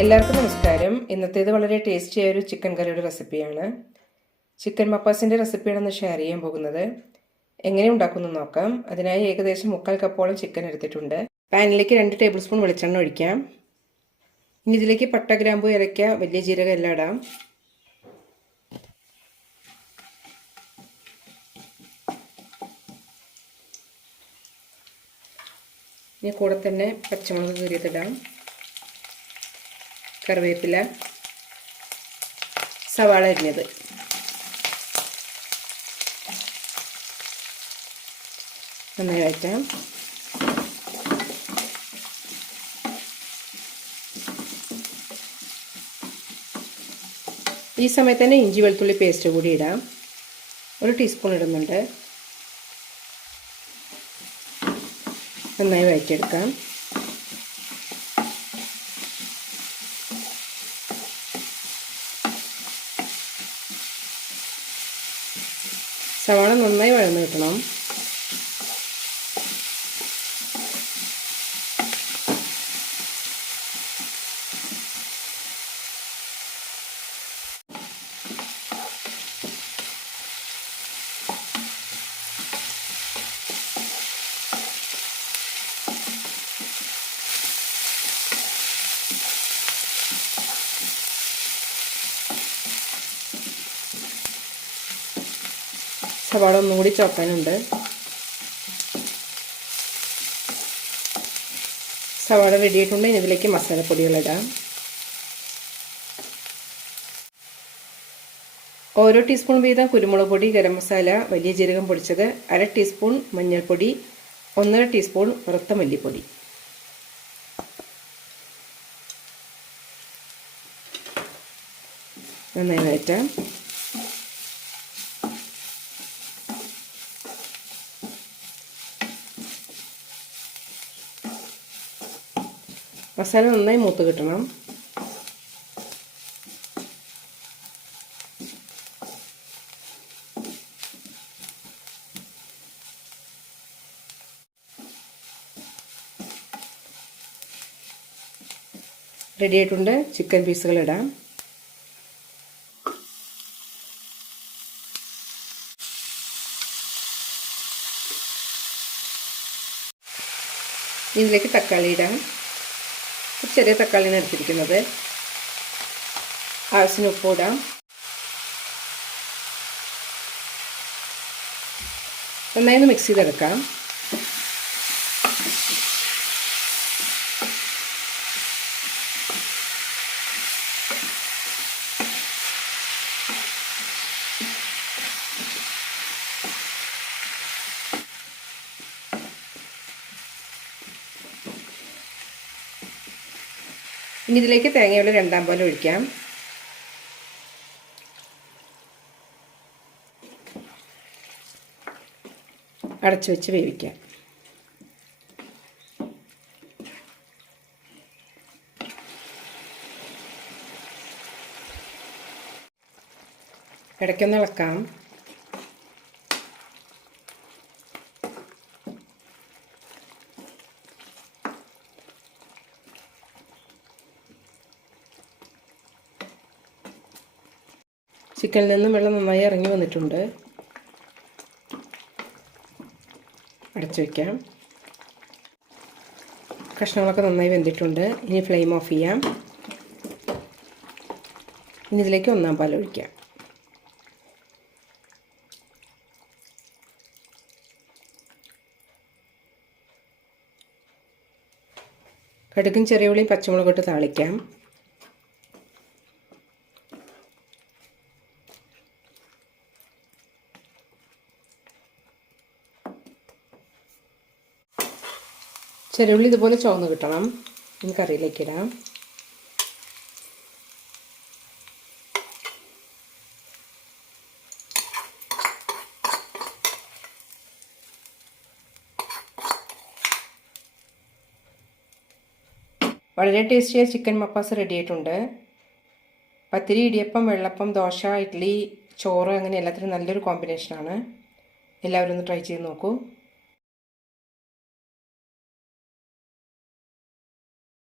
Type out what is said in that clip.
എല്ലാവർക്കും നമസ്കാരം. ഇന്നത്തേത് വളരെ ടേസ്റ്റിയായ ഒരു ചിക്കൻ കറിയുടെ റെസിപ്പിയാണ് ചിക്കൻ മപ്പാസിന്റെ റെസിപ്പിയാണെന്ന് ഷെയർ ചെയ്യാൻ പോകുന്നത്. എങ്ങനെ ഉണ്ടാക്കുന്നു നോക്കാം. അതിനായി ഏകദേശം മുക്കാൽ കപ്പോളം ചിക്കൻ എടുത്തിട്ടുണ്ട്. പാനിലേക്ക് രണ്ട് ടേബിൾ സ്പൂൺ വെളിച്ചെണ്ണ ഒഴിക്കാം. ഇനി ഇതിലേക്ക് പട്ട ഗ്രാമ്പു ഇറക്കുക വലിയ ജീരകം എല്ലാം ഇടാം. ഇനി കൂടെ തന്നെ പച്ചമുളക് കീറിയതിടാം കറിവേപ്പില സവാള അരിഞ്ഞത്. നന്നായി വഴറ്റാം ഈ സമയത്ത് തന്നെ ഇഞ്ചി വെളുത്തുള്ളി പേസ്റ്റ് കൂടി ഇടാം. ഒരു ടീസ്പൂൺ ഇടുന്നുണ്ട്. നന്നായി വഴറ്റിയെടുക്കാം. സവാള നന്നായി വഴന്ന് കിട്ടണം. സവാള ഒന്നുകൂടി ചോക്കാനുണ്ട് സവാള റെഡിയായിട്ടുണ്ട് ഇനി ഇതിലേക്ക് മസാലപ്പൊടികളിടാം ഓരോ ടീസ്പൂൺ വീതം കുരുമുളക് പൊടി ഗരം മസാല വലിയ ജീരകം പൊടിച്ചത് അര ടീസ്പൂൺ മഞ്ഞൾപ്പൊടി ഒന്നര ടീസ്പൂൺ വറുത്ത മല്ലിപ്പൊടി. നന്നായി വഴറ്റാം മസാല നന്നായി മൂത്ത് കിട്ടണം. റെഡി ആയിട്ടുണ്ട്. ചിക്കൻ പീസുകൾ ഇടാം. ഇതിലേക്ക് തക്കാളി ഇടാം. ചെറിയ തക്കാളിയാണ് എടുത്തിരിക്കുന്നത്. ആവശ്യത്തിന് ഉപ്പ് ഇടാം. നന്നായി ഒന്ന് മിക്സ് ചെയ്തെടുക്കാം. ഇനി ഇതിലേക്ക് തേങ്ങയുള്ള രണ്ടാം പോലെ ഒഴിക്കാം. അടച്ചു വെച്ച് വേവിക്കാം. ഇടയ്ക്കൊന്ന് ഇളക്കാം. ചിക്കനിൽ നിന്നും വെള്ളം നന്നായി ഇറങ്ങി വന്നിട്ടുണ്ട്. അടച്ചു വയ്ക്കാം കഷ്ണങ്ങളൊക്കെ നന്നായി വെന്തിട്ടുണ്ട്. ഇനി ഫ്ലെയിം ഓഫ് ചെയ്യാം. ഇനി ഇതിലേക്ക് ഒന്നാം പാൽ ഒഴിക്കാം. കടുകും ചെറിയ ഉള്ളിയും പച്ചമുളകിട്ട് താളിക്കാം. ചെറിയുള്ളി ഇതുപോലെ ചുവന്ന് കിട്ടണം. ഇനി കറിയിലേക്ക് ഇടാം. വളരെ ടേസ്റ്റിയായ ചിക്കൻ മപ്പാസ് റെഡി ആയിട്ടുണ്ട്. പത്തിരി ഇടിയപ്പം വെള്ളപ്പം ദോശ ഇഡ്ഡലി ചോറ് അങ്ങനെ എല്ലാത്തിനും നല്ലൊരു കോമ്പിനേഷനാണ് എല്ലാവരും ഒന്ന് ട്രൈ ചെയ്ത് നോക്കൂ.